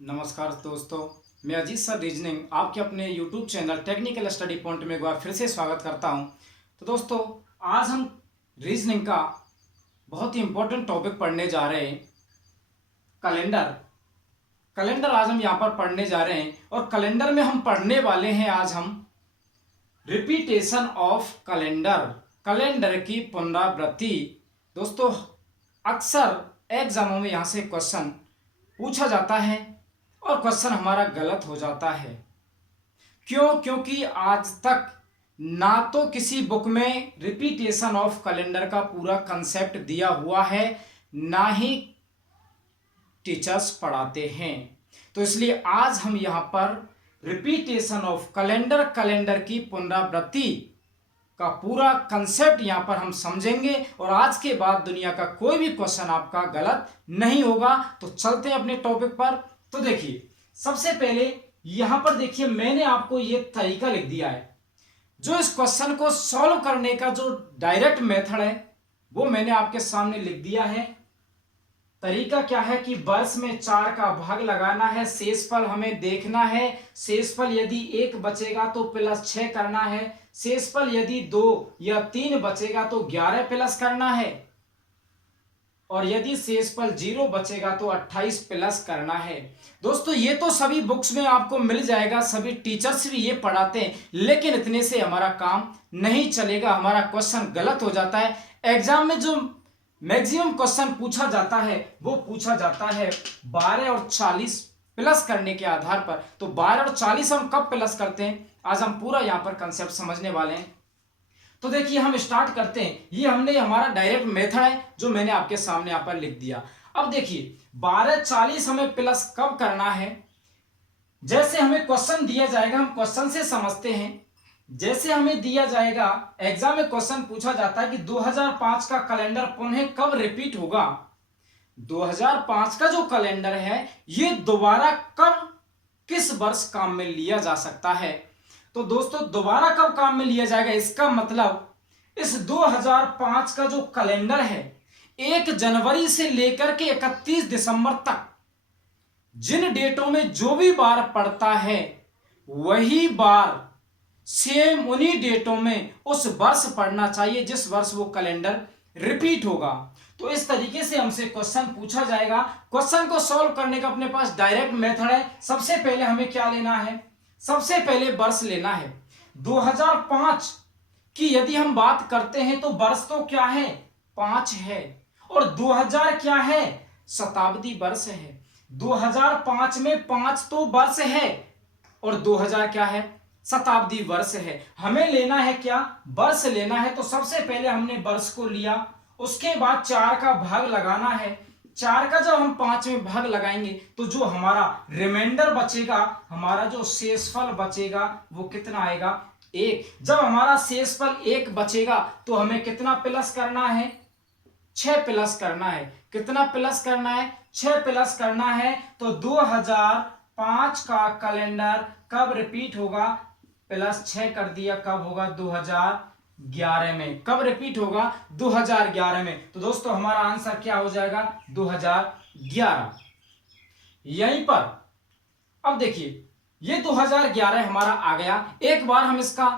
नमस्कार दोस्तों, मैं अजीत सर रीजनिंग आपके अपने YouTube channel technical study point में एक बार फिर से स्वागत करता हूं। तो दोस्तों, आज हम रीजनिंग का बहुत ही इम्पोर्टेंट टॉपिक पढ़ने जा रहे हैं, कैलेंडर। कैलेंडर आज हम यहाँ पर पढ़ने जा रहे हैं और कैलेंडर में हम पढ़ने वाले हैं आज हम रिपीटेशन ऑफ कैलेंडर, कैलेंडर की पुनरावृत्ति। दोस्तों, अक्सर एग्जामों में यहाँ से क्वेश्चन पूछा जाता है और क्वेश्चन हमारा गलत हो जाता है। क्यों? क्योंकि आज तक ना तो किसी बुक में रिपीटेशन ऑफ कैलेंडर का पूरा कंसेप्ट दिया हुआ है, ना ही टीचर्स पढ़ाते हैं। तो इसलिए आज हम यहाँ पर रिपीटेशन ऑफ कैलेंडर, कैलेंडर की पुनरावृत्ति का पूरा कंसेप्ट यहाँ पर हम समझेंगे और आज के बाद दुनिया का कोई भी क्वेश्चन आपका गलत नहीं होगा। तो चलते हैं अपने टॉपिक पर। तो देखिए, सबसे पहले यहां पर देखिए, मैंने आपको ये तरीका लिख दिया है। जो इस क्वेश्चन को सॉल्व करने का जो डायरेक्ट मेथड है वो मैंने आपके सामने लिख दिया है। तरीका क्या है कि वर्ष में 4 का भाग लगाना है, शेषफल हमें देखना है। शेषफल यदि 1 बचेगा तो +6 करना है, शेषफल यदि 2 या 3 बचेगा तो 11 प्लस करना है, और यदि शेषफल 0 बचेगा तो 28 प्लस करना है। दोस्तों, ये तो सभी बुक्स में आपको मिल जाएगा, सभी टीचर्स भी ये पढ़ाते हैं, लेकिन इतने से हमारा काम नहीं चलेगा, हमारा क्वेश्चन गलत हो जाता है। एग्जाम में जो मैक्सिमम क्वेश्चन पूछा जाता है वो पूछा जाता है 12 और 40 प्लस करने के आधार पर। तो 12 और 40 हम कब प्लस करते हैं, आज हम पूरा यहाँ पर कंसेप्ट समझने वाले हैं। तो देखिए, हम स्टार्ट करते हैं। ये हमने हमारा डायरेक्ट मेथड है जो मैंने आपके सामने यहाँ पर लिख दिया। अब देखिए, 12 40 हमें प्लस कब करना है। जैसे हमें क्वेश्चन दिया जाएगा, हम क्वेश्चन से समझते हैं। जैसे हमें दिया जाएगा, एग्जाम में क्वेश्चन पूछा जाता है कि 2005 का कैलेंडर पुनः कब रिपीट होगा। 2005 का जो कैलेंडर है ये दोबारा कब, किस वर्ष काम में लिया जा सकता है। तो दोस्तों, दोबारा कब काम में लिया जाएगा, इसका मतलब इस 2005 का जो कैलेंडर है 1 जनवरी से लेकर के 31 दिसंबर तक जिन डेटों में जो भी बार पड़ता है वही बार सेम उन्हीं डेटों में उस वर्ष पढ़ना चाहिए जिस वर्ष वो कैलेंडर रिपीट होगा। तो इस तरीके से हमसे क्वेश्चन पूछा जाएगा। क्वेश्चन को सॉल्व करने का अपने पास डायरेक्ट मेथड है। सबसे पहले हमें क्या लेना है, सबसे पहले वर्ष लेना है। 2005 की यदि हम बात करते हैं तो वर्ष तो क्या है, 5 है, और 2000 क्या है, शताब्दी वर्ष है। 2005 में 5 तो वर्ष है और 2000 क्या है, शताब्दी वर्ष है। हमें लेना है क्या, वर्ष लेना है। तो सबसे पहले हमने वर्ष को लिया, उसके बाद 4 का भाग लगाना है। 4 का जब हम 5 में भाग लगाएंगे तो जो हमारा रिमाइंडर बचेगा, हमारा जो शेषफल बचेगा वो कितना आएगा, 1। जब हमारा शेषफल 1 बचेगा तो हमें कितना प्लस करना है, 6 प्लस करना है। कितना प्लस करना है, 6 प्लस करना है। तो 2005 का कैलेंडर कब रिपीट होगा, +6 कर दिया, कब होगा, 2011 में। कब रिपीट होगा, 2011 में। तो दोस्तों, हमारा आंसर क्या हो जाएगा, 2011। यहीं पर अब देखिए, ये 2011 हमारा आ गया। एक बार हम इसका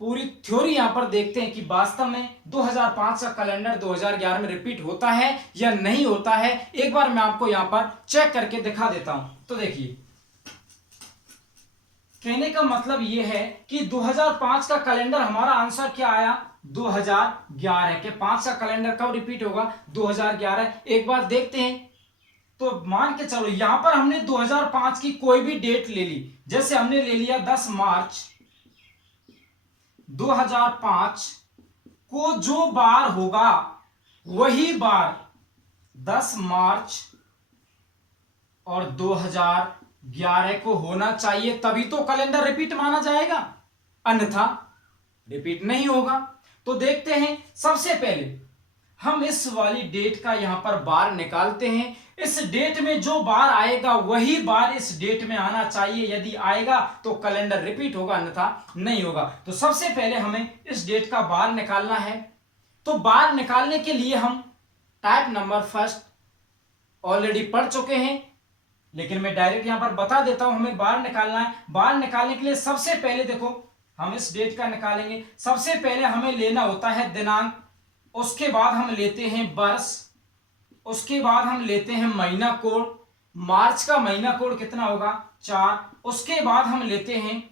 पूरी थ्योरी यहां पर देखते हैं कि वास्तव में 2005 का कैलेंडर 2011 में रिपीट होता है या नहीं होता है। एक बार मैं आपको यहां पर चेक करके दिखा देता हूं। तो देखिए, कहने का मतलब यह है कि 2005 का कैलेंडर, हमारा आंसर क्या आया, 2011 के 5 का कैलेंडर कब रिपीट होगा, 2011। एक बार देखते हैं। तो मान के चलो, यहां पर हमने 2005 की कोई भी डेट ले ली। जैसे हमने ले लिया 10 मार्च 2005 को, जो बार होगा वही बार 10 मार्च और 2011 को होना चाहिए, तभी तो कैलेंडर रिपीट माना जाएगा, अन्यथा रिपीट नहीं होगा। तो देखते हैं, सबसे पहले हम इस वाली डेट का यहां पर बार निकालते हैं। इस डेट में जो बार आएगा वही बार इस डेट में आना चाहिए। यदि आएगा तो कैलेंडर रिपीट होगा, अन्यथा नहीं होगा। तो सबसे पहले हमें इस डेट का बार निकालना है। तो बार निकालने के लिए हम टाइप नंबर फर्स्ट ऑलरेडी पढ़ चुके हैं। लेकिन मैं डायरेक्ट यहां पर बता देता हूं, हमें बार निकालना है। बार निकालने के लिए सबसे पहले देखो हम इस डेट का निकालेंगे। सबसे पहले हमें लेना होता है दिनांक, उसके बाद हम लेते हैं वर्ष, उसके बाद हम लेते हैं महीना कोड। मार्च का महीना कोड कितना होगा 4। उसके बाद हम लेते हैं,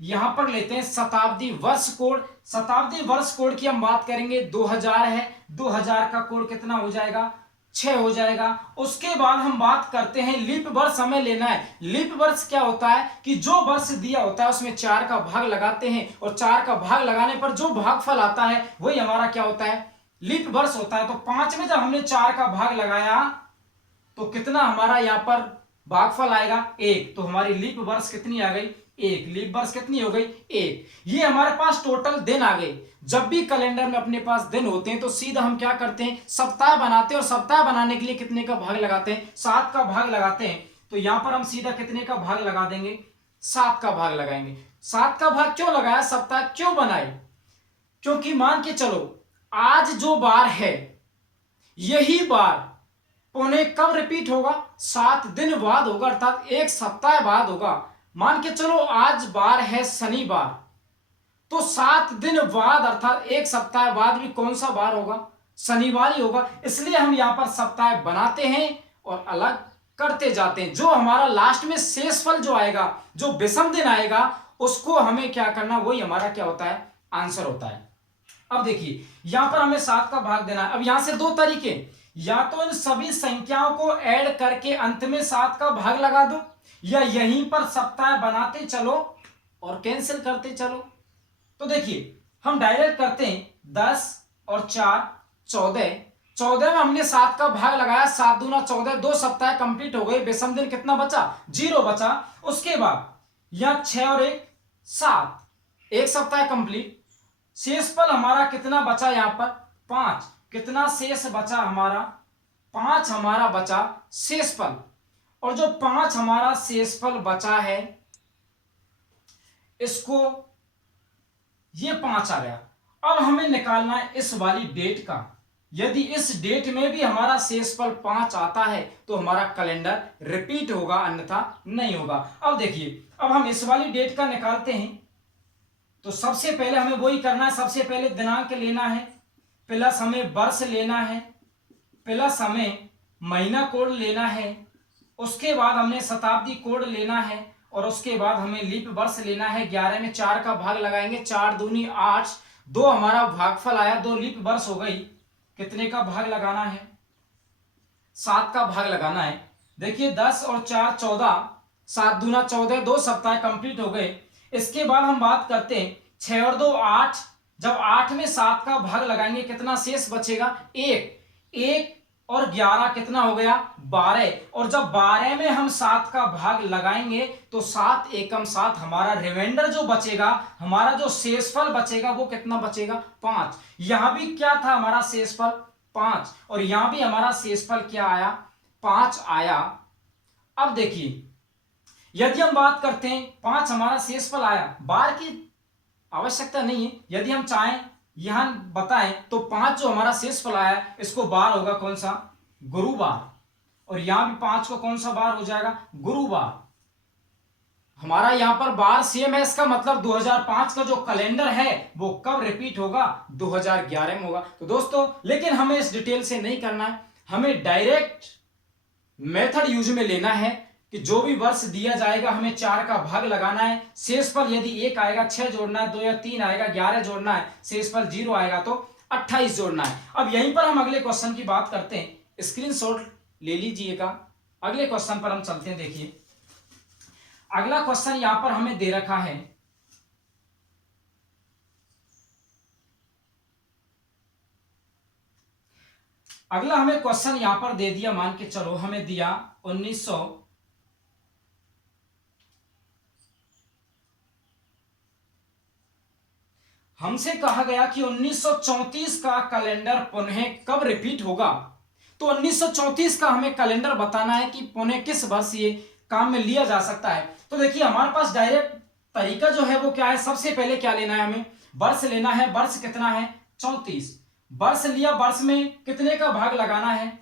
यहां पर लेते हैं शताब्दी वर्ष कोड। शताब्दी वर्ष कोड की हम बात करेंगे 2000 है, 2000 का कोड कितना हो जाएगा 6 हो जाएगा। उसके बाद हम बात करते हैं लीप वर्ष हमें लेना है। लीप वर्ष क्या होता है कि जो वर्ष दिया होता है उसमें 4 का भाग लगाते हैं, और 4 का भाग लगाने पर जो भागफल आता है वही हमारा क्या होता है लीप वर्ष होता है। तो 5 में जब हमने 4 का भाग लगाया तो कितना हमारा यहां पर भागफल आएगा 1। तो हमारी लीप वर्ष कितनी आ गई 1। लीप वर्ष कितनी हो गई 1। ये हमारे पास टोटल दिन आ गए। जब भी कैलेंडर में अपने पास दिन होते हैं तो सीधा हम क्या करते हैं सप्ताह बनाते हैं, और सप्ताह बनाने के लिए कितने का भाग लगाते हैं 7 का भाग लगाते हैं। तो यहां पर हम सीधा कितने का भाग लगा देंगे 7 का भाग लगाएंगे। 7 का भाग क्यों लगाया, सप्ताह क्यों बनाए, क्योंकि मान के चलो आज जो बार है यही बार पुणे कब रिपीट होगा 7 दिन बाद होगा, अर्थात 1 सप्ताह बाद होगा। मान के चलो आज बार है शनिवार, तो 7 दिन बाद अर्थात 1 सप्ताह बाद भी कौन सा बार होगा शनिवार ही होगा। इसलिए हम यहां पर सप्ताह बनाते हैं और अलग करते जाते हैं। जो हमारा लास्ट में शेषफल जो आएगा, जो विषम दिन आएगा, उसको हमें क्या करना, वही हमारा क्या होता है आंसर होता है। अब देखिए यहां पर हमें 7 का भाग देना है। अब यहां से 2 तरीके, या तो इन सभी संख्याओं को ऐड करके अंत में 7 का भाग लगा दो, या यहीं पर सप्ताह बनाते चलो और कैंसिल करते चलो। तो देखिए हम डायरेक्ट करते हैं 10 और 4 14। 14 में हमने 7 का भाग लगाया, 7 दूना 14, 2 सप्ताह कंप्लीट हो गए। विषम दिन कितना बचा 0 बचा। उसके बाद यहां 6 और 1 7, 1 सप्ताह कंप्लीट। शेषफल हमारा कितना बचा यहां पर 5। कितना शेष बचा हमारा 5 हमारा बचा शेषफल। और जो 5 हमारा शेषफल बचा है इसको, ये 5 आ गया। अब हमें निकालना है इस वाली डेट का। यदि इस डेट में भी हमारा शेषफल 5 आता है तो हमारा कैलेंडर रिपीट होगा, अन्यथा नहीं होगा। अब देखिए अब हम इस वाली डेट का निकालते हैं। तो सबसे पहले हमें वही करना है, सबसे पहले दिनांक लेना है, प्लस हमें वर्ष लेना है, प्लस हमें महीना कोड लेना है, उसके बाद हमने शताब्दी कोड लेना है, और उसके बाद हमें लीप वर्ष लेना है। 11 में 4 का भाग लगाएंगे, 4 दूनी 8, 2 हमारा भागफल आया, 2 लीप वर्ष हो गई। कितने का भाग लगाना है 7 का भाग लगाना है। देखिए 10 और 4 14, 7 दूना 14, 2 सप्ताह कंप्लीट हो गए। इसके बाद हम बात करते हैं 6 और 2 8। जब 8 में 7 का भाग लगाएंगे कितना शेष बचेगा 1। 1 और 11 कितना हो गया 12। और जब 12 में हम 7 का भाग लगाएंगे तो 7 एकम 7 हमारा रिमाइंडर जो बचेगा, हमारा जो शेषफल बचेगा वो कितना बचेगा 5। यहां भी क्या था हमारा शेषफल 5, और यहां भी हमारा शेषफल क्या आया 5 आया। अब देखिए यदि हम बात करते हैं 5 हमारा शेषफल आया, बार की आवश्यकता नहीं है। यदि हम चाहें यहां बताएं तो 5 जो हमारा शेषफल आया इसको बार होगा कौन सा गुरुवार, और यहां भी 5 को कौन सा बार हो जाएगा गुरुवार। हमारा यहां पर बार सेम है, इसका मतलब 2005 का जो कैलेंडर है वो कब रिपीट होगा 2011 में होगा। तो दोस्तों लेकिन हमें इस डिटेल से नहीं करना है, हमें डायरेक्ट मेथड यूज में लेना है कि जो भी वर्ष दिया जाएगा हमें 4 का भाग लगाना है। शेषफल यदि 1 आएगा 6 जोड़ना है, 2 या 3 आएगा 11 जोड़ना है, शेषफल 0 आएगा तो 28 जोड़ना है। अब यहीं पर हम अगले क्वेश्चन की बात करते हैं, स्क्रीनशॉट ले लीजिएगा। अगले क्वेश्चन पर हम चलते हैं। देखिए अगला क्वेश्चन यहां पर हमें दे रखा है, अगला हमें क्वेश्चन यहां पर दे दिया, मान के चलो हमें दिया 1900 हमसे कहा गया कि 1934 का कैलेंडर पुनः कब रिपीट होगा। तो 1934 का हमें कैलेंडर बताना है कि पुनः किस वर्ष ये काम में लिया जा सकता है। तो देखिए हमारे पास डायरेक्ट तरीका जो है वो क्या है, सबसे पहले क्या लेना है, हमें वर्ष लेना है। वर्ष कितना है 34। वर्ष लिया, वर्ष में कितने का भाग लगाना है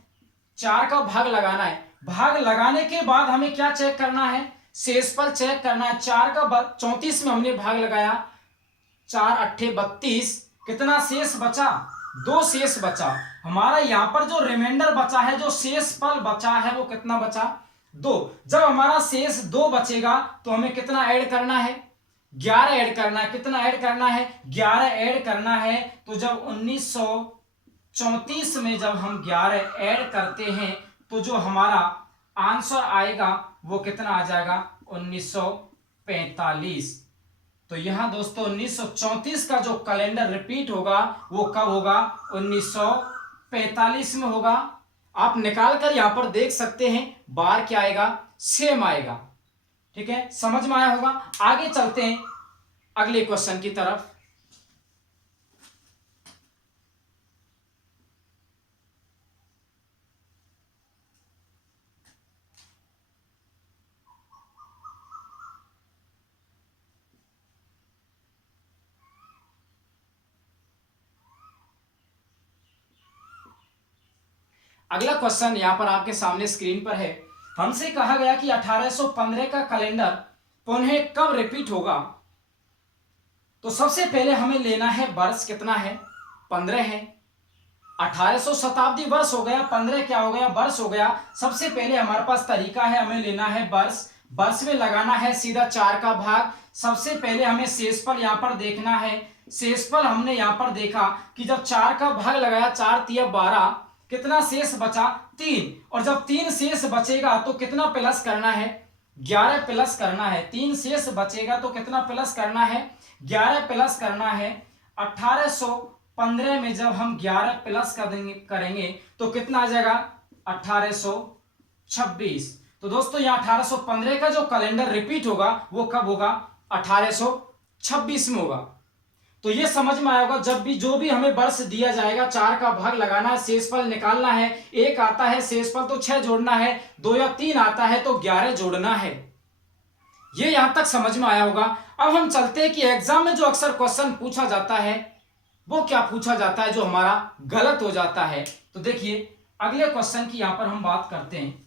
4 का भाग लगाना है। भाग लगाने के बाद हमें क्या चेक करना है, शेषफल चेक करना है। 4 का 34 में हमने भाग लगाया, 4 अट्ठे 32, कितना शेष बचा, 2 शेष बचा। हमारा यहाँ पर जो रिमाइंडर बचा है, जो शेषफल बचा है वो कितना बचा, 2। जब हमारा शेष 2 बचेगा तो हमें कितना ऐड करना है, 11 ऐड करना है। कितना ऐड करना है, 11 ऐड करना है। तो जब 1934 में जब हम 11 ऐड करते हैं तो जो हमारा आंसर आएगा वो कितना आ जाएगा, 1945। तो यहां दोस्तों 1934 का जो कैलेंडर रिपीट होगा वो कब होगा, 1945 में होगा। आप निकाल कर यहां पर देख सकते हैं, बार क्या आएगा, सेम आएगा। ठीक है, समझ में आया होगा। आगे चलते हैं अगले क्वेश्चन की तरफ। अगला क्वेश्चन यहां पर आपके सामने स्क्रीन पर है। हमसे कहा गया कि 1815 का कैलेंडर पुनः कब रिपीट होगा। तो सबसे पहले हमें लेना है वर्ष, कितना है, 15 है। 1800 शताब्दी वर्ष हो गया, 15 क्या हो गया, वर्ष हो गया। सबसे पहले हमारे पास तरीका है, हमें लेना है वर्ष। वर्ष में लगाना है सीधा 4 का भाग। सबसे पहले हमें शेषफल यहां पर देखना है। शेषफल हमने यहां पर देखा कि जब 4 का भाग लगाया, 4 तिया 12, कितना शेष बचा, 3। और जब 3 शेष बचेगा तो कितना प्लस करना है, 11 प्लस करना है। 3 शेष बचेगा तो कितना प्लस करना है, 11 प्लस करना है। 1815 में जब हम 11 प्लस करेंगे तो कितना आ जाएगा, 1826। तो दोस्तों यहाँ 1815 का जो कैलेंडर रिपीट होगा वो कब होगा, 1826 में होगा। तो ये समझ में आया होगा, जब भी जो भी हमें वर्ष दिया जाएगा, 4 का भाग लगाना है, शेषफल निकालना है। 1 आता है शेषफल तो 6 जोड़ना है, 2 या 3 आता है तो 11 जोड़ना है। ये यहां तक समझ में आया होगा। अब हम चलते हैं कि एग्जाम में जो अक्सर क्वेश्चन पूछा जाता है वो क्या पूछा जाता है जो हमारा गलत हो जाता है। तो देखिए अगले क्वेश्चन की यहां पर हम बात करते हैं।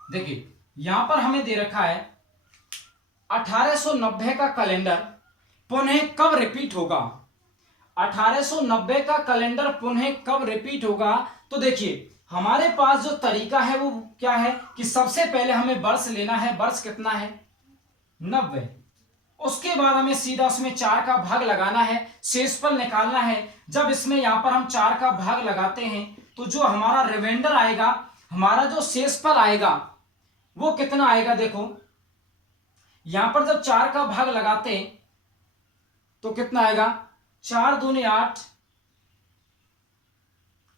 देखिए यहां पर हमें दे रखा है 1890 का कैलेंडर पुनः कब रिपीट होगा। 1890 का कैलेंडर पुनः कब रिपीट होगा। तो देखिए हमारे पास जो तरीका है वो क्या है कि सबसे पहले हमें वर्ष लेना है। वर्ष कितना है, 90। उसके बाद हमें सीधा उसमें 4 का भाग लगाना है, शेषफल निकालना है। जब इसमें यहां पर हम 4 का भाग लगाते हैं तो जो हमारा रिमाइंडर आएगा, हमारा जो शेषफल आएगा वो कितना आएगा। देखो यहां पर जब 4 का भाग लगाते हैं तो कितना आएगा, 4 दूनी 8,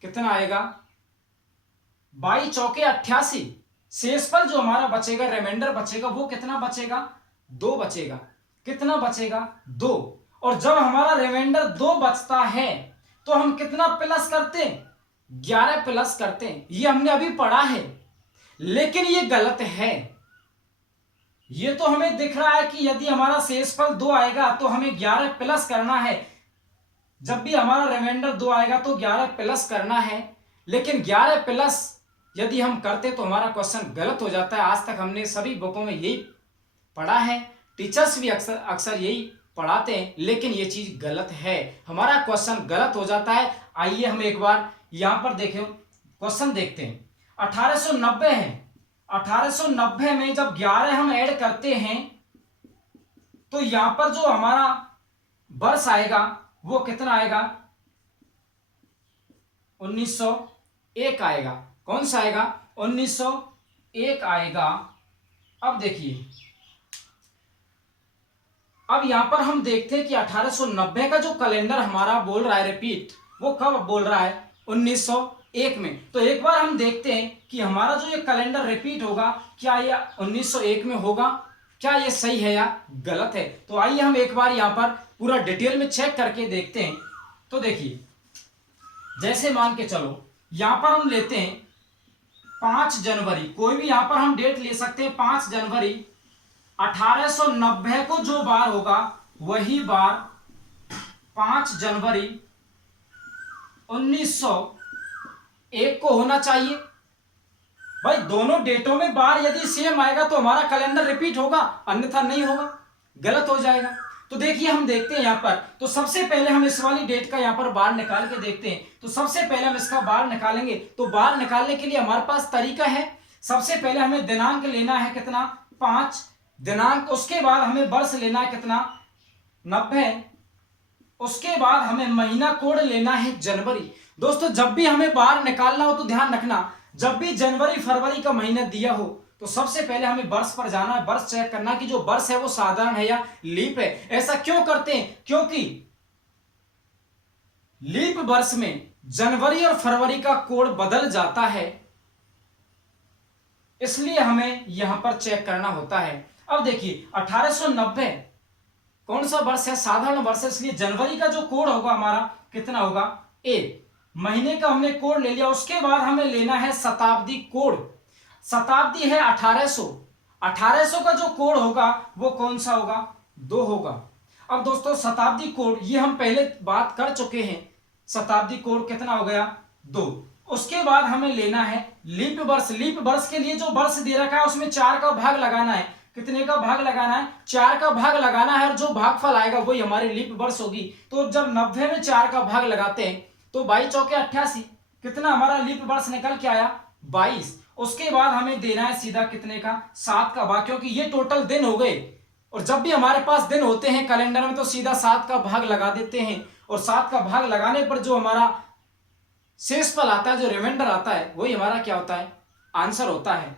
कितना आएगा, 22 चौके 88। शेषफल जो हमारा बचेगा, रिमाइंडर बचेगा, वो कितना बचेगा, 2 बचेगा। कितना बचेगा, 2। और जब हमारा रिमाइंडर 2 बचता है तो हम कितना प्लस करते हैं, 11 प्लस करते हैं। ये हमने अभी पढ़ा है, लेकिन ये गलत है। ये तो हमें दिख रहा है कि यदि हमारा शेषफल 2 आएगा तो हमें 11 प्लस करना है। जब भी हमारा रिमाइंडर 2 आएगा तो 11 प्लस करना है। लेकिन 11 प्लस यदि हम करते तो हमारा क्वेश्चन गलत हो जाता है। आज तक हमने सभी बुकों में यही पढ़ा है, टीचर्स भी अक्सर यही पढ़ाते हैं, लेकिन ये चीज गलत है, हमारा क्वेश्चन गलत हो जाता है। आइए हम एक बार यहां पर देखें, क्वेश्चन देखते हैं। 1890 है, 1890 में जब 11 हम ऐड करते हैं तो यहां पर जो हमारा वर्ष आएगा वो कितना आएगा, 1901 आएगा। कौन सा आएगा, 1901 आएगा। अब देखिए, अब यहां पर हम देखते हैं कि 1890 का जो कैलेंडर हमारा बोल रहा है रिपीट, वो कब बोल रहा है, 1901 में। तो एक बार हम देखते हैं कि हमारा जो ये कैलेंडर रिपीट होगा, क्या ये 1901 में होगा, क्या ये सही है या गलत है। तो आइए हम एक बार यहां पर पूरा डिटेल में चेक करके देखते हैं। तो देखिए, जैसे मान के चलो यहां पर हम लेते हैं 5 जनवरी, कोई भी यहां पर हम डेट ले सकते हैं, 5 जनवरी 1890 को जो बार होगा वही बार 5 जनवरी 1901 को होना चाहिए। भाई दोनों डेटों में बार यदि सेम आएगा तो हमारा कैलेंडर रिपीट होगा, अन्यथा नहीं होगा, गलत हो जाएगा। तो देखिए हम देखते हैं यहां पर, तो सबसे पहले हम इस वाली डेट का यहां पर बार निकाल के देखते हैं। तो सबसे पहले हम इसका बार निकालेंगे। तो बार निकालने के लिए हमारे पास तरीका है। सबसे पहले हमें दिनांक लेना है कितना, 5 दिनांक। उसके बाद हमें वर्ष लेना है कितना, 90। उसके बाद हमें महीना कोड लेना है जनवरी। दोस्तों जब भी हमें बार निकालना हो तो ध्यान रखना, जब भी जनवरी फरवरी का महीना दिया हो तो सबसे पहले हमें वर्ष पर जाना है, वर्ष चेक करना कि जो वर्ष है वो साधारण है या लीप है। ऐसा क्यों करते हैं, क्योंकि लीप वर्ष में जनवरी और फरवरी का कोड बदल जाता है, इसलिए हमें यहां पर चेक करना होता है। अब देखिए 1890 कौन सा वर्ष है, साधारण वर्ष है, इसलिए जनवरी का जो कोड होगा हमारा कितना होगा, 1। महीने का हमने कोड ले लिया। उसके बाद हमें लेना है शताब्दी कोड। शताब्दी है 1800, 1800 का जो कोड होगा वो कौन सा होगा, 2 होगा। अब दोस्तों शताब्दी कोड ये हम पहले बात कर चुके हैं, शताब्दी कोड कितना हो गया, 2। उसके बाद हमें लेना है लीप वर्ष। लीप वर्ष के लिए जो वर्ष दे रखा है उसमें 4 का भाग लगाना है। कितने का भाग लगाना है, 4 का भाग लगाना है, और जो भागफल आएगा वही हमारी लीप वर्ष होगी। तो जब 90 में 4 का भाग लगाते हैं तो 22 चौके 88, कितना हमारा लीप वर्ष निकल के आया, 22। उसके बाद हमें देना है सीधा कितने का, 7 का भाग, क्योंकि ये टोटल दिन हो गए। और जब भी हमारे पास दिन होते हैं कैलेंडर में तो सीधा 7 का भाग लगा देते हैं, और 7 का भाग लगाने पर जो हमारा शेषफल आता है, जो रिमाइंडर आता है, वही हमारा क्या होता है, आंसर होता है।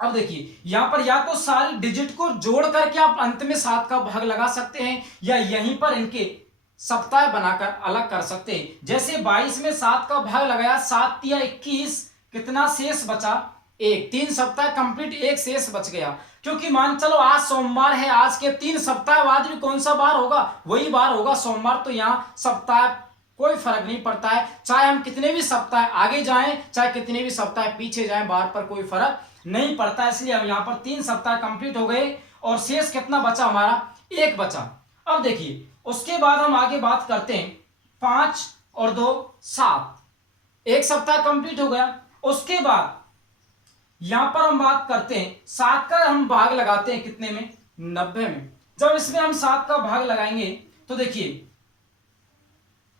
अब देखिए यहां पर या तो सारी डिजिट को जोड़ करके आप अंत में 7 का भाग लगा सकते हैं, या यहीं पर इनके सप्ताह बनाकर अलग कर सकते हैं। जैसे 22 में 7 का भाग लगाया, 7 या 21, कितना शेष बचा, 1। 3 सप्ताह कंप्लीट, 1 शेष बच गया। क्योंकि मान चलो आज सोमवार है, आज के 3 सप्ताह बाद भी कौन सा बार होगा, वही बार होगा, सोमवार। तो यहाँ सप्ताह कोई फर्क नहीं पड़ता है, चाहे हम कितने भी सप्ताह आगे जाएं, चाहे कितने भी सप्ताह पीछे जाएं, बार पर कोई फर्क नहीं पड़ता। इसलिए हम यहाँ पर 3 सप्ताह कंप्लीट हो गए और शेष कितना बचा हमारा, 1 बचा। अब देखिए उसके बाद हम आगे बात करते हैं, 5 और 2 7, 1 सप्ताह कंप्लीट हो गया। उसके बाद यहां पर हम बात करते हैं 7 का हम भाग लगाते हैं कितने में, 90 में। जब इसमें हम 7 का भाग लगाएंगे तो देखिए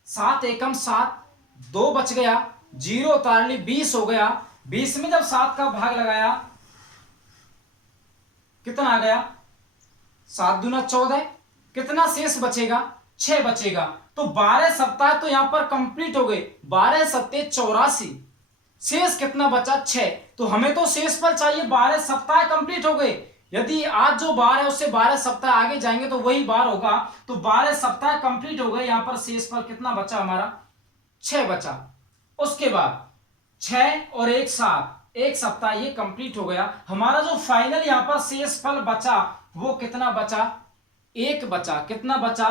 7 एकम 7, 2 बच गया, 0 उतार ली, 20 हो गया। 20 में जब 7 का भाग लगाया कितना आ गया, 7 दूना 14, कितना शेष बचेगा, 6 बचेगा। तो 12 सप्ताह तो यहां पर कंप्लीट हो गए, 12 सत्ते 84, शेष कितना बचा, 6। तो हमें तो शेषफल चाहिए, 12 सप्ताह कंप्लीट हो गए। यदि आज जो बार है उससे 12 सप्ताह आगे जाएंगे तो वही बार होगा। तो 12 सप्ताह कंप्लीट हो गए, यहां पर शेषफल कितना बचा हमारा, 6 बचा। उसके बाद 6 और 1 7, 1 सप्ताह ये कंप्लीट हो गया। हमारा जो फाइनल यहां पर शेषफल बचा वो कितना बचा, 1 बचा। कितना बचा,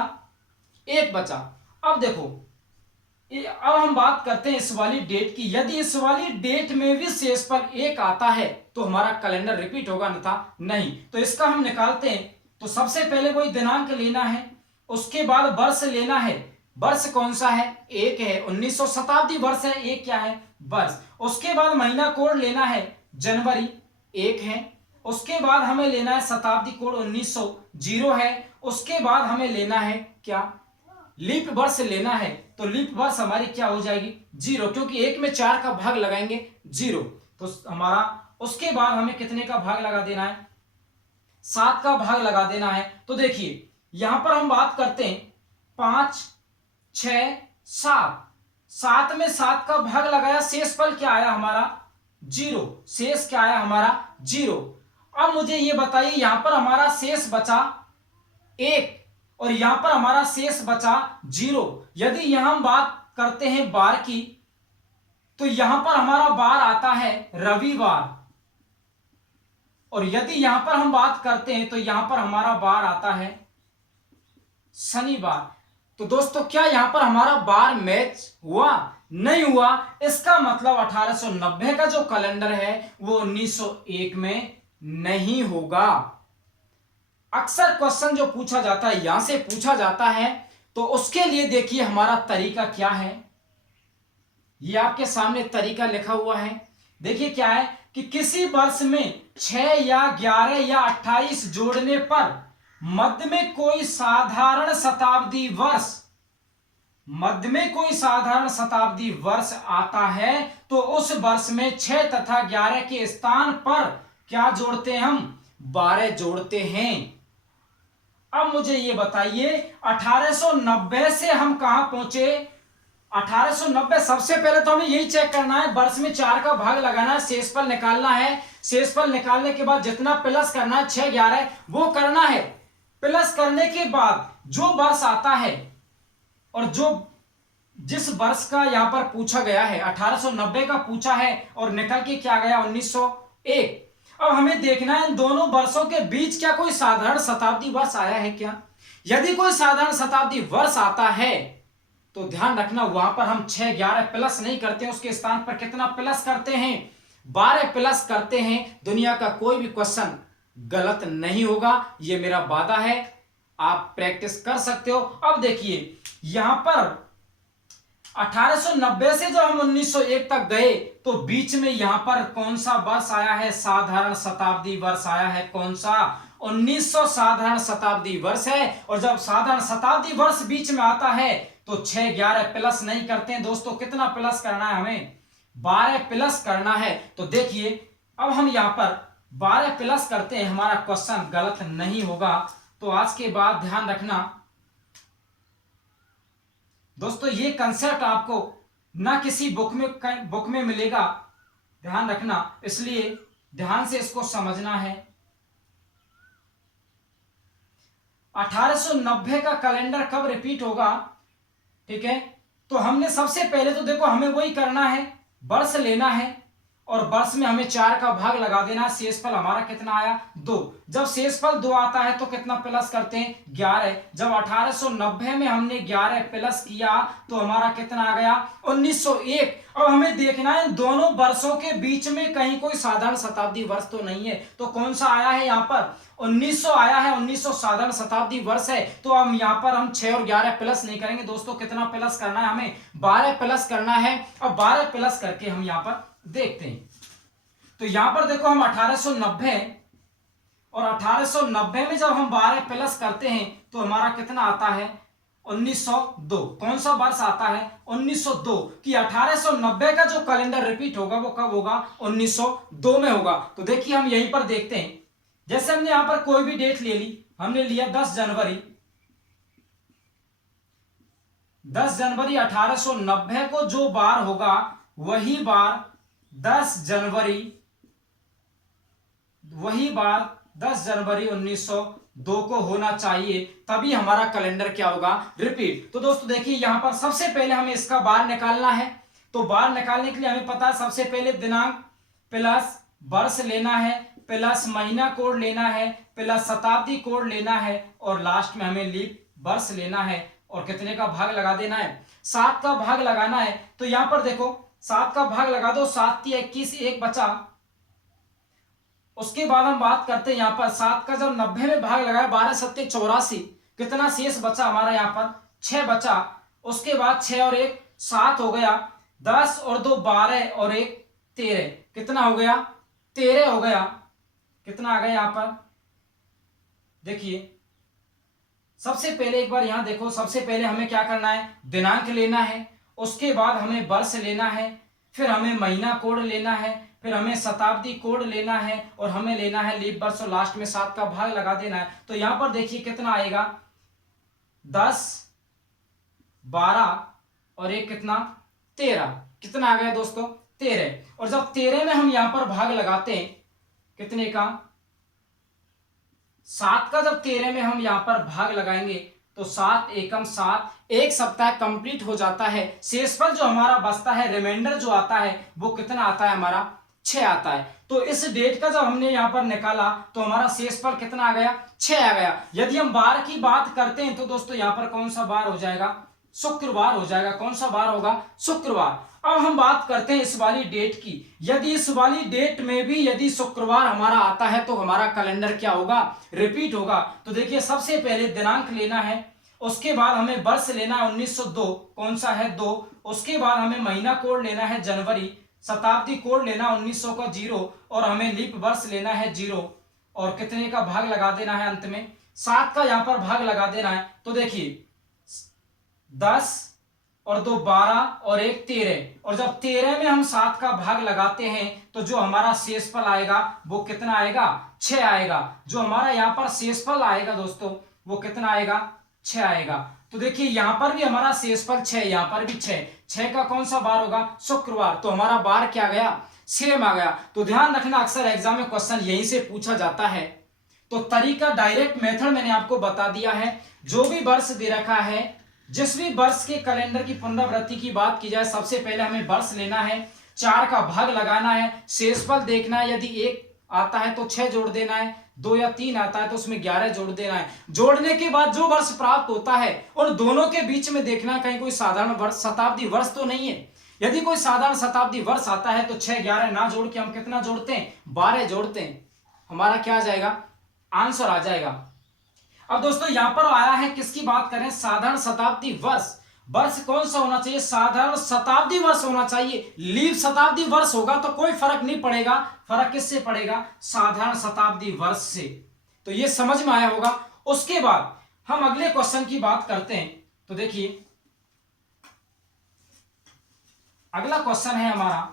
1 बचा। अब देखो अब हम बात करते हैं इस वाली डेट की। यदि इस वाली डेट में भी शेषफल 1 आता है तो हमारा कैलेंडर रिपीट होगा, अन्यथा नहीं। तो इसका हम निकालते हैं। तो सबसे पहले कोई दिनांक लेना है, उसके बाद वर्ष लेना है। वर्ष कौन सा है, 1 है, 1900 शताब्दी वर्ष है, 1 क्या है, वर्ष। उसके बाद महीना कोड लेना है, जनवरी 1 है। उसके बाद हमें लेना है शताब्दी कोड 1900, 0 है। उसके बाद हमें लेना है क्या, लीप वर्ष लेना है। तो लीप वर्ष हमारी क्या हो जाएगी, 0, क्योंकि 1 में 4 का भाग लगाएंगे 0। तो हमारा उसके बाद हमें कितने का भाग लगा देना है, 7 का भाग लगा देना है। तो देखिए यहां पर हम बात करते हैं 5 6 7, 7 में 7 का भाग लगाया, शेषफल क्या आया हमारा, 0। शेष क्या आया हमारा, 0। अब मुझे ये बताइए यहां पर हमारा शेष बचा 1 और यहां पर हमारा शेष बचा 0। यदि यहां हम बात करते हैं बार की तो यहां पर हमारा बार आता है रविवार, और यदि यहां पर हम बात करते हैं तो यहां पर हमारा बार आता है शनिवार। तो दोस्तों क्या यहां पर हमारा बार मैच हुआ? नहीं हुआ। इसका मतलब 1890 का जो कैलेंडर है वो 1901 में नहीं होगा। अक्सर क्वेश्चन जो पूछा जाता है यहां से पूछा जाता है, तो उसके लिए देखिए हमारा तरीका क्या है। ये आपके सामने तरीका लिखा हुआ है। देखिए क्या है कि किसी वर्ष में 6 या 11 या 28 जोड़ने पर मध्य में कोई साधारण शताब्दी वर्ष, मध्य में कोई साधारण शताब्दी वर्ष आता है तो उस वर्ष में 6 तथा 11 के स्थान पर क्या जोड़ते हैं हम? 12 जोड़ते हैं। अब मुझे ये बताइए 1890 से हम कहां पहुंचे? 1890 सबसे पहले तो हमें यही चेक करना है, वर्ष में 4 का भाग लगाना है, शेषफल निकालना है। शेषफल निकालने के बाद जितना प्लस करना है 6 11 वो करना है। प्लस करने के बाद जो वर्ष आता है और जो जिस वर्ष का यहां पर पूछा गया है 1890 का पूछा है और निकल के क्या गया 1901। अब हमें देखना है इन दोनों वर्षों के बीच क्या कोई साधारण शताब्दी वर्ष आया है क्या? यदि कोई साधारण शताब्दी वर्ष आता है तो ध्यान रखना वहां पर हम 6 11 प्लस नहीं करते हैं, उसके स्थान पर कितना प्लस करते हैं? 12 प्लस करते हैं। दुनिया का कोई भी क्वेश्चन गलत नहीं होगा, यह मेरा वादा है। आप प्रैक्टिस कर सकते हो। अब देखिए यहां पर 1890 से जब हम 1901 तक गए तो बीच में यहां पर कौन सा वर्ष आया है? साधारण शताब्दी वर्ष आया है। कौन सा? 1900 साधारण शताब्दी वर्ष है। और जब साधारण शताब्दी वर्ष बीच में आता है तो 6 11 प्लस नहीं करते हैं दोस्तों। कितना प्लस करना है हमें? 12 प्लस करना है। तो देखिए अब हम यहां पर 12 प्लस करते हैं, हमारा क्वेश्चन गलत नहीं होगा। तो आज के बाद ध्यान रखना दोस्तों, ये कंसेप्ट आपको ना किसी बुक में मिलेगा, ध्यान रखना, इसलिए ध्यान से इसको समझना है। 1890 का कैलेंडर कब रिपीट होगा? ठीक है, तो हमने सबसे पहले तो देखो हमें वही करना है, वर्ष लेना है और वर्ष में हमें 4 का भाग लगा देना। शेषफल हमारा कितना आया? 2। जब शेषफल 2 आता है तो कितना प्लस करते हैं? 11। जब 1890 में हमने 11 प्लस किया तो हमारा कितना आ गया? 1901। अब हमें देखना है इन दोनों वर्षों के बीच में कहीं कोई साधारण शताब्दी वर्ष तो नहीं है। तो कौन सा आया है यहाँ पर? 1900 आया है। 1900 साधारण शताब्दी वर्ष है। तो हम यहाँ पर हम 6 और 11 प्लस नहीं करेंगे दोस्तों। कितना प्लस करना है हमें? 12 प्लस करना है। अब 12 प्लस करके हम यहाँ पर देखते हैं। तो यहां पर देखो हम 1890 और 1890 में जब हम 12 प्लस करते हैं तो हमारा कितना आता है? 1902। कौन सा वर्ष आता है? 1902। कि 1890 का जो कैलेंडर रिपीट होगा वो कब होगा? 1902 में होगा। तो देखिए हम यहीं पर देखते हैं, जैसे हमने यहां पर कोई भी डेट ले ली, हमने लिया 10 जनवरी। 10 जनवरी 1890 को जो बार होगा वही बार 10 जनवरी 1902 को होना चाहिए, तभी हमारा कैलेंडर क्या होगा? रिपीट। तो दोस्तों देखिए यहां पर सबसे पहले हमें इसका बार निकालना है। तो बार निकालने के लिए हमें पता है सबसे पहले दिनांक प्लस वर्ष लेना है, प्लस महीना कोड लेना है, प्लस शताब्दी कोड लेना है और लास्ट में हमें लीप वर्ष लेना है। और कितने का भाग लगा देना है? 7 का भाग लगाना है। तो यहां पर देखो 7 का भाग लगा दो, 7 × 21, 1 बचा। उसके बाद हम बात करते हैं यहां पर 7 का जब 90 में भाग लगाया 12 7 84, कितना शेष बचा हमारा? यहां पर 6 बचा। उसके बाद 6 और 1 7 हो गया, 10 और 2 12 और 1 13, कितना हो गया? 13 हो गया। कितना आ गया यहां पर? देखिए सबसे पहले एक बार यहां देखो, सबसे पहले हमें क्या करना है? दिनांक लेना है, उसके बाद हमें वर्ष लेना है, फिर हमें महीना कोड लेना है, फिर हमें शताब्दी कोड लेना है और हमें लेना है लीप वर्ष और लास्ट में 7 का भाग लगा देना है। तो यहां पर देखिए कितना आएगा? 10 12 और 1 कितना? 13। कितना आ गया दोस्तों? 13। और जब 13 में हम यहां पर भाग लगाते हैं कितने का? 7 का जब 13 में हम यहां पर भाग लगाएंगे तो 7 एकम 7, एक सप्ताह कंप्लीट हो जाता है। शेषफल जो हमारा बचता है, रिमाइंडर जो आता है वो कितना आता है हमारा? 6 आता है। तो इस डेट का जब हमने यहाँ पर निकाला तो हमारा शेषफल कितना आ गया, 6 आ गया। यदि हम बार की बात करते हैं तो दोस्तों यहाँ पर कौन सा बार हो जाएगा, शुक्रवार हो जाएगा। कौन सा बार होगा, शुक्रवार। अब हम बात करते हैं इस वाली डेट की। यदि इस वाली डेट में भी यदि शुक्रवार हमारा आता है तो हमारा कैलेंडर क्या होगा, रिपीट होगा। तो देखिए सबसे पहले दिनांक लेना है, उसके बाद हमें वर्ष लेना है 1902, कौन सा है 2। उसके बाद हमें महीना कोड लेना है जनवरी, शताब्दी कोड लेना 1900 का 0, और हमें लीप वर्ष लेना है 0, और कितने का भाग लगा देना है, अंत में 7 का यहां पर भाग लगा देना है। तो देखिए 10 और 2 12 और 1 13, और जब 13 में हम 7 का भाग लगाते हैं तो जो हमारा शेषफल आएगा वो कितना आएगा, 6 आएगा। जो हमारा यहाँ पर शेषफल आएगा दोस्तों वो कितना आएगा, 6 आएगा। तो देखिए यहां पर भी हमारा शेषफल 6, यहां पर भी 6 का कौन सा बार होगा, शुक्रवार। तो हमारा बार क्या गया, सेम आ गया। तो ध्यान रखना अक्सर एग्जाम में क्वेश्चन यहीं से पूछा जाता है। तो तरीका डायरेक्ट मेथड मैंने आपको बता दिया है। जो भी वर्ष दे रखा है, जिस भी वर्ष के कैलेंडर की पुनरावृत्ति की बात की जाए, सबसे पहले हमें वर्ष लेना है, 4 का भाग लगाना है, शेषफल देखना है। यदि 1 आता है तो 6 जोड़ देना है, 2 या 3 आता है तो उसमें 11 जोड़ देना है। जोड़ने के बाद जो वर्ष प्राप्त होता है उन दोनों के बीच में देखना है कहीं कोई साधारण वर्ष, शताब्दी वर्ष तो नहीं है। यदि कोई साधारण शताब्दी वर्ष आता है तो 6 11 ना जोड़ के हम कितना जोड़ते हैं, 12 जोड़ते हैं। हमारा क्या आ जाएगा, आंसर आ जाएगा। अब दोस्तों यहां पर आया है, किसकी बात करें, साधारण शताब्दी वर्ष। वर्ष कौन सा होना चाहिए, साधारण शताब्दी वर्ष होना चाहिए। लीप शताब्दी वर्ष होगा तो कोई फर्क नहीं पड़ेगा। फर्क किससे पड़ेगा, साधारण शताब्दी वर्ष से। तो ये समझ में आया होगा। उसके बाद हम अगले क्वेश्चन की बात करते हैं। तो देखिए अगला क्वेश्चन है हमारा,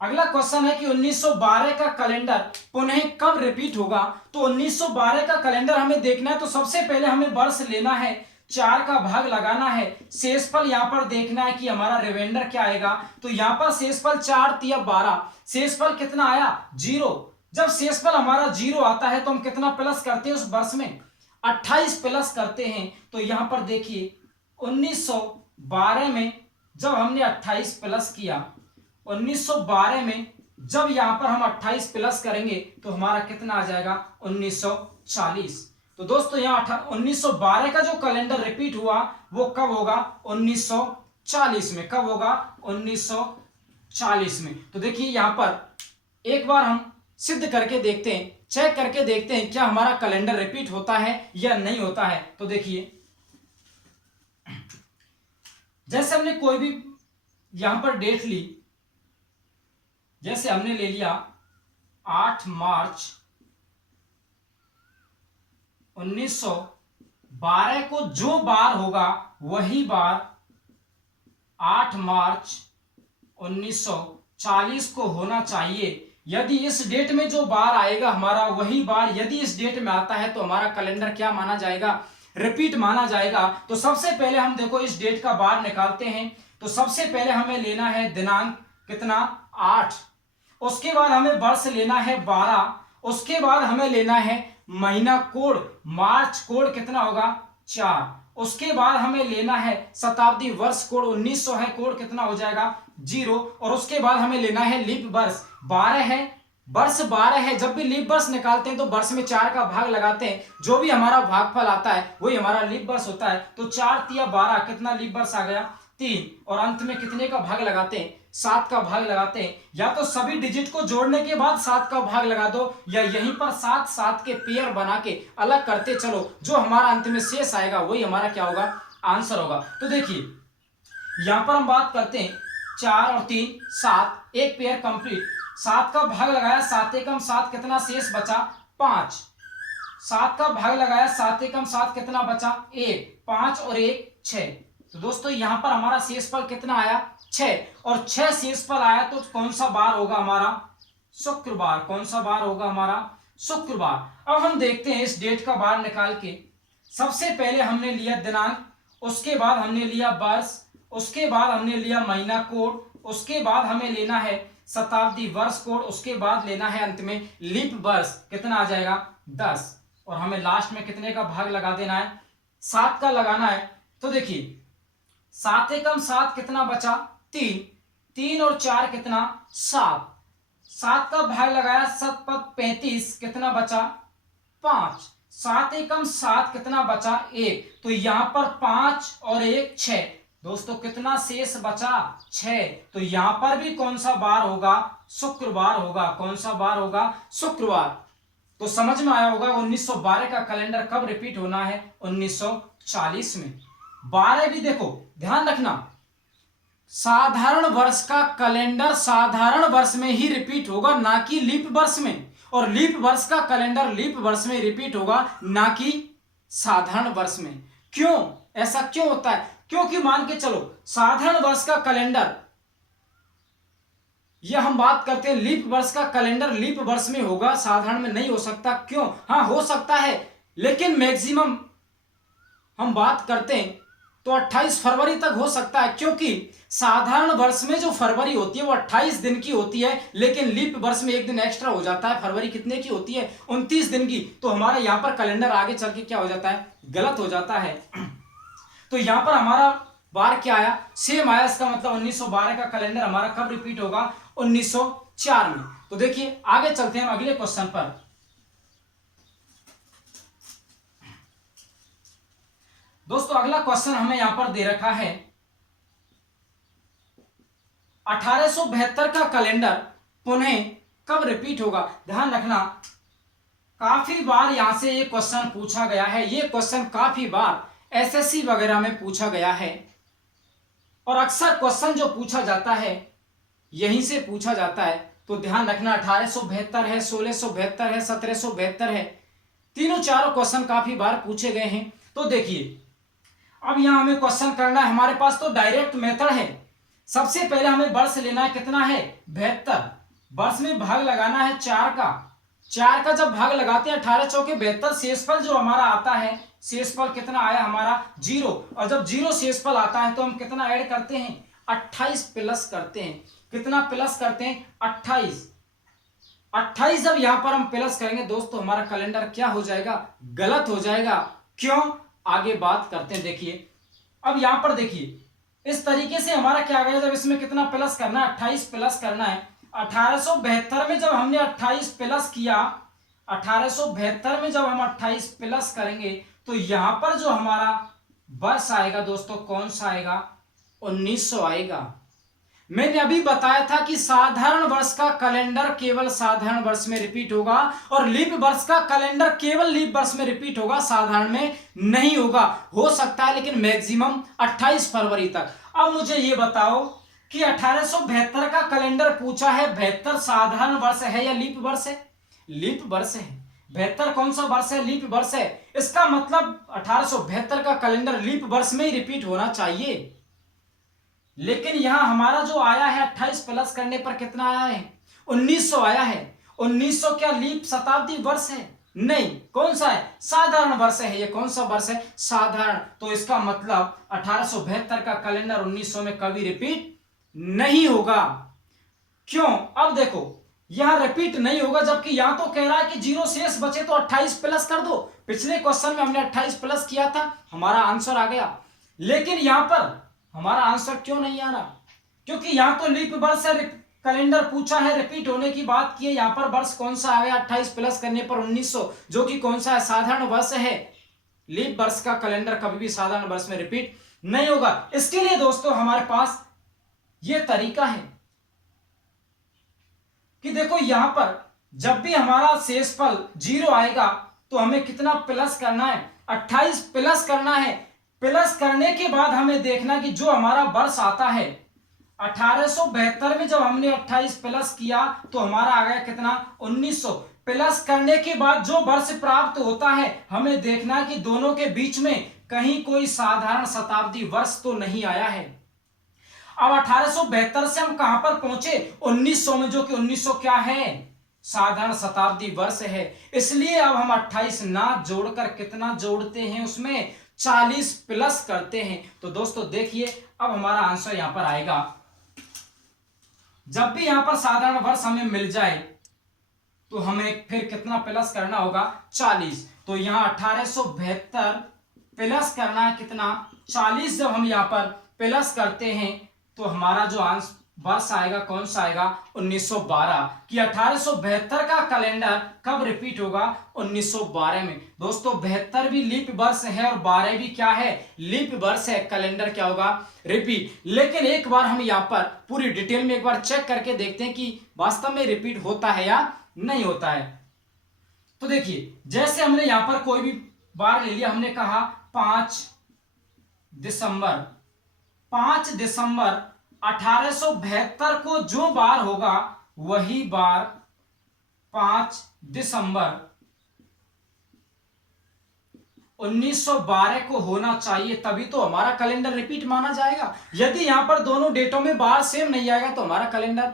अगला क्वेश्चन है कि 1912 का कैलेंडर पुनः कब रिपीट होगा। तो 1912 का कैलेंडर हमें देखना है। तो सबसे पहले हमें वर्ष लेना है, 4 का भाग लगाना है, शेषफल यहां पर देखना है कि हमारा रिमाइंडर क्या आएगा। तो यहां पर शेषफल 4 तिया 12, शेषफल कितना आया, 0। जब शेषफल हमारा 0 आता है तो हम कितना प्लस करते हैं उस वर्ष में, 28 प्लस करते हैं। तो यहां पर देखिए 1912 में जब हमने 28 प्लस किया, 1912 में जब यहां पर हम 28 प्लस करेंगे तो हमारा कितना आ जाएगा, 1940। तो दोस्तों यहां 1912 का जो कैलेंडर रिपीट हुआ वो कब होगा, 1940 में। कब होगा, 1940 में। तो देखिए यहां पर एक बार हम सिद्ध करके देखते हैं, चेक करके देखते हैं क्या हमारा कैलेंडर रिपीट होता है या नहीं होता है। तो देखिए जैसे हमने कोई भी यहां पर डेट ली, जैसे हमने ले लिया 8 मार्च 1912 को जो बार होगा वही बार 8 मार्च 1940 को होना चाहिए। यदि इस डेट में जो बार आएगा हमारा वही बार यदि इस डेट में आता है तो हमारा कैलेंडर क्या माना जाएगा, रिपीट माना जाएगा। तो सबसे पहले हम देखो इस डेट का बार निकालते हैं। तो सबसे पहले हमें लेना है दिनांक कितना, 8। उसके बाद हमें वर्ष लेना है 12। उसके बाद हमें लेना है महीना कोड, मार्च कोड कितना होगा, 4। उसके बाद हमें लेना है शताब्दी वर्ष कोड, 1900 है, कोड कितना हो जाएगा, 0। और उसके बाद हमें लेना है लीप वर्ष, 12 है, वर्ष 12 है। जब भी लीप वर्ष निकालते हैं तो वर्ष में 4 का भाग लगाते हैं, जो भी हमारा भागफल आता है वही हमारा लीप वर्ष होता है। तो 4 तिया 12, कितना लीप वर्ष आ गया, 3। और अंत में कितने का भाग लगाते हैं, 7 का भाग लगाते हैं। या तो सभी डिजिट को जोड़ने के बाद 7 का भाग लगा दो, या यहीं पर 7 7 के पेयर बना के अलग करते चलो, जो हमारा अंत में शेष आएगा वही हमारा क्या होगा, आंसर होगा। तो देखिए यहां पर हम बात करते हैं 4 और 3 7, एक पेयर कंप्लीट, 7 का भाग लगाया, 7 एकम 7, कितना शेष बचा, 5। 7 का भाग लगाया, 7 एकम 7, कितना बचा, 1। 5 और 1 6। तो दोस्तों यहां पर हमारा शेषफल कितना आया, 6। और 6 शेषफल आया तो कौन सा बार होगा हमारा, शुक्रवार। कौन सा बार होगा हमारा, शुक्रवार। अब हम देखते हैं इस डेट का बार निकाल के। सबसे पहले हमने लिया दिनांक, उसके बाद हमने लिया वर्ष, उसके बाद हमने लिया महीना कोड, उसके बाद हमें लेना है शताब्दी वर्ष कोड, उसके बाद लेना है अंत में लीप वर्ष, कितना आ जाएगा, 10। और हमें लास्ट में कितने का भाग लगा देना है, 7 का लगाना है। तो देखिए 7 एकम 7 कितना बचा 3, 3 और 4 कितना 7, 7 का भाग लगाया 7 पद 35 कितना बचा 5, 7 एकम 7 कितना बचा 1, तो यहां पर 5 और 1 6, दोस्तों कितना शेष बचा 6, तो यहां पर भी कौन सा बार होगा शुक्रवार होगा। कौन सा बार होगा शुक्रवार। तो समझ में आया होगा 1912 का कैलेंडर कब रिपीट होना है 1940 में। 12 भी देखो ध्यान रखना, साधारण वर्ष का कैलेंडर साधारण वर्ष में ही रिपीट होगा ना कि लीप वर्ष में, और लीप वर्ष का कैलेंडर लीप वर्ष में रिपीट होगा ना कि साधारण वर्ष में। क्यों ऐसा क्यों होता है, क्योंकि मान के चलो साधारण वर्ष का कैलेंडर, यह हम बात करते हैं लीप वर्ष का कैलेंडर लीप वर्ष में होगा, साधारण में नहीं हो सकता। क्यों, हाँ हो सकता है, लेकिन मैक्सिमम हम बात करते हैं तो 28 फरवरी तक हो सकता है, क्योंकि साधारण वर्ष में जो फरवरी होती है वो 28 दिन की होती है, लेकिन लीप वर्ष में एक दिन एक्स्ट्रा हो जाता है। फरवरी कितने की होती है 29 दिन की, तो हमारा यहां पर कैलेंडर आगे चल के क्या हो जाता है गलत हो जाता है। तो यहां पर हमारा बार क्या आया सेम आया, इसका मतलब 1912 का कैलेंडर हमारा कब रिपीट होगा 1904 में। तो देखिए आगे चलते हैं अगले क्वेश्चन पर। दोस्तों अगला क्वेश्चन हमें यहां पर दे रखा है 1872 का कैलेंडर पुनः कब रिपीट होगा। ध्यान रखना काफी बार यहां से ये क्वेश्चन पूछा गया है, ये क्वेश्चन काफी बार एसएससी वगैरह में पूछा गया है, और अक्सर क्वेश्चन जो पूछा जाता है यहीं से पूछा जाता है। तो ध्यान रखना 1872 है, 1672 है, 1772 है, तीनों चारों क्वेश्चन काफी बार पूछे गए हैं। तो देखिए अब यहां हमें क्वेश्चन करना है, हमारे पास तो डायरेक्ट मेथड है। सबसे पहले हमें वर्ष लेना है, कितना है 72, वर्ष में भाग लगाना है 4 का, 4 का जब भाग लगाते हैं 18 चौके 72, शेषफल जो हमारा आता है शेषफल कितना आया हमारा 0, और जब 0 शेषफल आता है तो हम कितना ऐड करते हैं 28 प्लस करते हैं। कितना प्लस करते हैं 28, 28 जब यहां पर हम प्लस करेंगे दोस्तों हमारा कैलेंडर क्या हो जाएगा गलत हो जाएगा। क्यों, आगे बात करते हैं। देखिए अब यहां पर देखिए इस तरीके से हमारा क्या आ गया, जब इसमें कितना प्लस करना है 28 प्लस करना है। 1872 में जब हमने 28 प्लस किया, 1872 में जब हम 28 प्लस करेंगे तो यहां पर जो हमारा वर्ष आएगा दोस्तों कौन सा आएगा 1900 आएगा। मैंने अभी बताया था कि साधारण वर्ष का कैलेंडर केवल साधारण वर्ष में रिपीट होगा, और लीप वर्ष का कैलेंडर केवल लीप वर्ष में रिपीट होगा, साधारण में नहीं होगा। हो सकता है लेकिन मैक्सिमम 28 फरवरी तक। अब मुझे ये बताओ कि 1872 का कैलेंडर पूछा है, 72 साधारण वर्ष है या लीप वर्ष है? लीप वर्ष है। 72 कौन सा वर्ष है? लीप वर्ष है। इसका मतलब 1872 का कैलेंडर लीप वर्ष में ही रिपीट होना चाहिए। लेकिन यहां हमारा जो आया है 28 प्लस करने पर कितना आया है 1900 आया है। 1900 क्या लीप शताब्दी वर्ष है? नहीं, कौन सा है साधारण वर्ष है। ये कौन सा वर्ष है साधारण। तो इसका मतलब 1872 का कैलेंडर 1900 में कभी रिपीट नहीं होगा। क्यों, अब देखो यहां रिपीट नहीं होगा, जबकि यहां तो कह रहा है कि 0 शेष बचे तो 28 प्लस कर दो। पिछले क्वेश्चन में हमने 28 प्लस किया था, हमारा आंसर आ गया। लेकिन यहां पर हमारा आंसर क्यों नहीं आ रहा? क्योंकि यहां तो लीप वर्ष से कैलेंडर पूछा है, रिपीट होने की बात की है। यहां पर वर्ष कौन सा आ गया 28 प्लस करने पर 1900, जो कि कौन सा है साधारण वर्ष है। लीप वर्ष का कैलेंडर कभी भी साधारण वर्ष में रिपीट नहीं होगा। इसके लिए दोस्तों हमारे पास यह तरीका है कि देखो यहां पर जब भी हमारा शेषफल 0 आएगा तो हमें कितना प्लस करना है 28 प्लस करना है। प्लस करने के बाद हमें देखना कि जो हमारा वर्ष आता है 1872 में जब हमने 28 प्लस किया तो हमारा आ गया कितना 1900। प्लस करने के बाद जो वर्ष प्राप्त होता है हमें देखना कि दोनों के बीच में कहीं कोई साधारण शताब्दी वर्ष तो नहीं आया है। अब 1872 से हम कहां पर पहुंचे 1900 में, जो कि 1900 क्या है साधारण शताब्दी वर्ष है। इसलिए अब हम 28 ना जोड़कर कितना जोड़ते हैं उसमें 40 प्लस करते हैं। तो दोस्तों देखिए अब हमारा आंसर यहां पर आएगा, जब भी यहां पर साधारण वर्ष हमें मिल जाए तो हमें फिर कितना प्लस करना होगा 40। तो यहां 1872 प्लस करना है कितना 40। जब हम यहाँ पर प्लस करते हैं तो हमारा जो आंसर वर्ष आएगा कौन सा आएगा 1912 कि 1872 का कैलेंडर कब रिपीट होगा 1912 में। दोस्तों 72 भी लीप वर्ष है और 12 भी क्या है लीप वर्ष है, कैलेंडर क्या होगा रिपीट। लेकिन एक बार हम यहाँ पर पूरी डिटेल में एक बार चेक करके देखते हैं कि वास्तव में रिपीट होता है या नहीं होता है। तो देखिए जैसे हमने यहां पर कोई भी बार ले लिया, हमने कहा 5 दिसंबर 1872 को जो बार होगा वही बार 5 दिसंबर 1912 को होना चाहिए, तभी तो हमारा कैलेंडर रिपीट माना जाएगा। यदि यहां पर दोनों डेटों में बार सेम नहीं आएगा तो हमारा कैलेंडर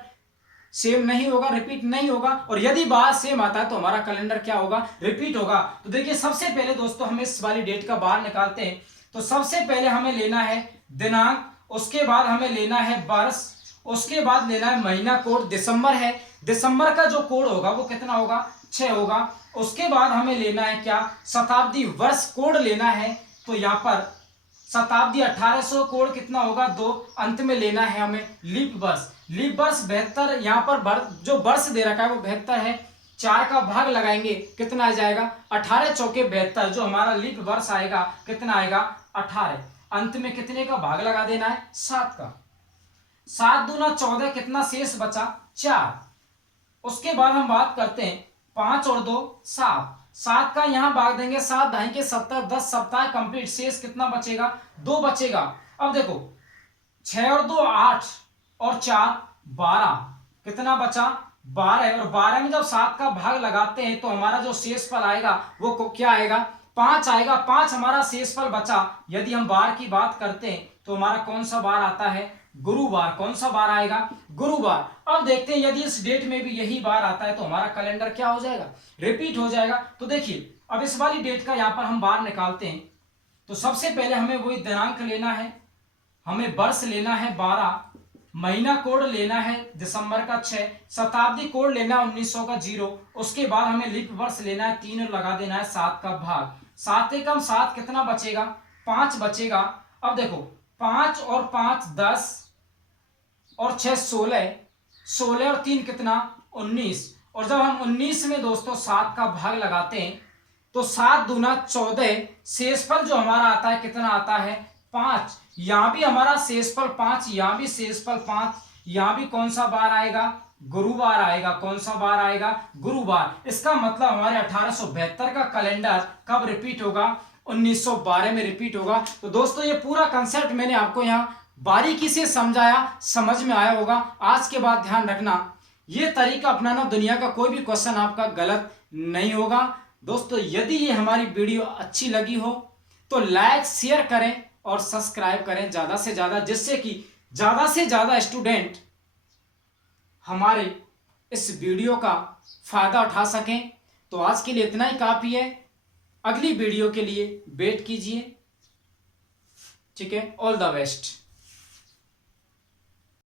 सेम नहीं होगा, रिपीट नहीं होगा। और यदि बार सेम आता है तो हमारा कैलेंडर क्या होगा रिपीट होगा। तो देखिए सबसे पहले दोस्तों हम इस वाली डेट का बार निकालते हैं। तो सबसे पहले हमें लेना है दिनांक, उसके बाद हमें लेना है वर्ष, उसके बाद लेना है महीना। कोड दिसंबर है, दिसंबर का जो कोड होगा वो कितना होगा 6 होगा। उसके बाद हमें लेना है क्या शताब्दी वर्ष कोड लेना है। तो यहाँ पर शताब्दी 1800 कोड कितना होगा 2। अंत में लेना है हमें लीप वर्ष। लीप वर्ष 72, यहाँ पर जो वर्ष दे रखा है वो 72 है। 4 का भाग लगाएंगे कितना आ जाएगा 18 चौके 72। जो हमारा लीप वर्ष आएगा कितना आएगा 18। अंत में कितने का भाग लगा देना है 7 का। 7 दूना 14, कितना शेष बचा 4। उसके बाद हम बात करते हैं 5 और 2 7। 7 का यहां भाग देंगे 7 ढाई के 70, 10 सप्ताह कंप्लीट। शेष कितना बचेगा 2 बचेगा। अब देखो 6 और 2 8 और 4 12, कितना बचा 12। और 12 में जब 7 का भाग लगाते हैं तो हमारा जो शेषफल आएगा वो क्या आएगा 5 आएगा। 5 हमारा शेषफल बचा। यदि हम बार की बात करते हैं तो हमारा कौन सा बार आता है गुरुवार। कौन सा बार आएगा गुरुवार। अब देखते हैं यदि इस डेट में भी यही बार आता है तो हमारा कैलेंडर क्या हो जाएगा रिपीट हो जाएगा। तो देखिए अब इस वाली डेट का यहां पर हम बार निकालते हैं। तो सबसे पहले हमें वही दिनांक लेना है, हमें वर्ष लेना है 12, महीना कोड लेना है दिसंबर का 6, शताब्दी कोड लेना है 1900 का 0। उसके बाद हमें लीप वर्ष लेना है 3 और लगा देना है 7 का भाग। 7 एकम 7, कितना बचेगा 5 बचेगा। अब देखो 5 और 5 10 और 6 16, 16 और 3 कितना 19। और जब हम 19 में दोस्तों 7 का भाग लगाते हैं तो 7 दूना 14, शेषफल जो हमारा आता है कितना आता है 5। यहां भी हमारा शेषफल 5, यहां भी शेषफल 5, यहां भी कौन सा बार आएगा गुरुवार आएगा। कौन सा बार आएगा गुरुवार। इसका मतलब हमारे 1872 का कैलेंडर कब रिपीट होगा 1912 में रिपीट होगा। तो दोस्तों ये पूरा कंसेप्ट मैंने आपको यहाँ बारीकी से समझाया, समझ में आया होगा। आज के बाद ध्यान रखना ये तरीका अपनाना, दुनिया का कोई भी क्वेश्चन आपका गलत नहीं होगा। दोस्तों यदि ये हमारी वीडियो अच्छी लगी हो तो लाइक शेयर करें और सब्सक्राइब करें ज़्यादा से ज़्यादा, जिससे कि ज़्यादा से ज़्यादा स्टूडेंट हमारे इस वीडियो का फायदा उठा सकें। तो आज के लिए इतना ही काफ़ी है, अगली वीडियो के लिए वेट कीजिए। ठीक है, ऑल द बेस्ट।